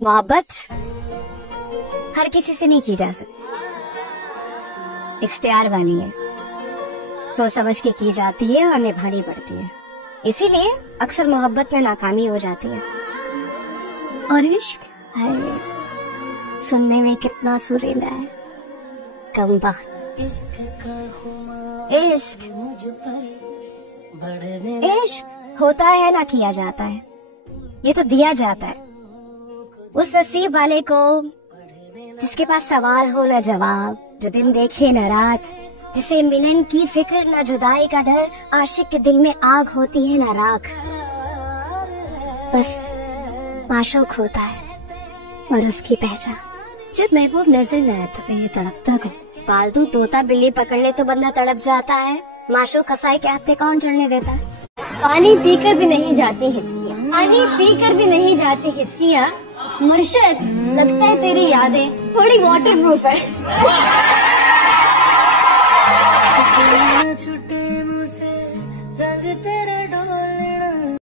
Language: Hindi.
मोहब्बत हर किसी से नहीं की जा सकती, इख्तियार वाली है, सोच समझ के की जाती है और निभानी पड़ती है। इसीलिए अक्सर मोहब्बत में नाकामी हो जाती है। और इश्क है, सुनने में कितना सुरीला है। कमबख्त इश्क होता है ना किया जाता है, ये तो दिया जाता है उस नसीब वाले को जिसके पास सवाल हो न जवाब, जो दिन देखे न रात, जिसे मिलन की फिक्र न जुदाई का डर, आशिक के दिल में आग होती है न राख। बस माशूक होता है और उसकी पहचान। जब महबूब नजर न आए तो मैं तड़पता को, पालतू तोता बिल्ली पकड़ ले तो बंदा तड़प जाता है, माशूक कसाई के हाथ पे कौन चढ़ने देता है। पानी पीकर भी नहीं जाती हिचकियाँ, पानी पीकर भी नहीं जाती हिचकियाँ, मुर्शिद लगता है तेरी यादें थोड़ी वाटर प्रूफ है। छुटे मुझसे रंग तेरा डोले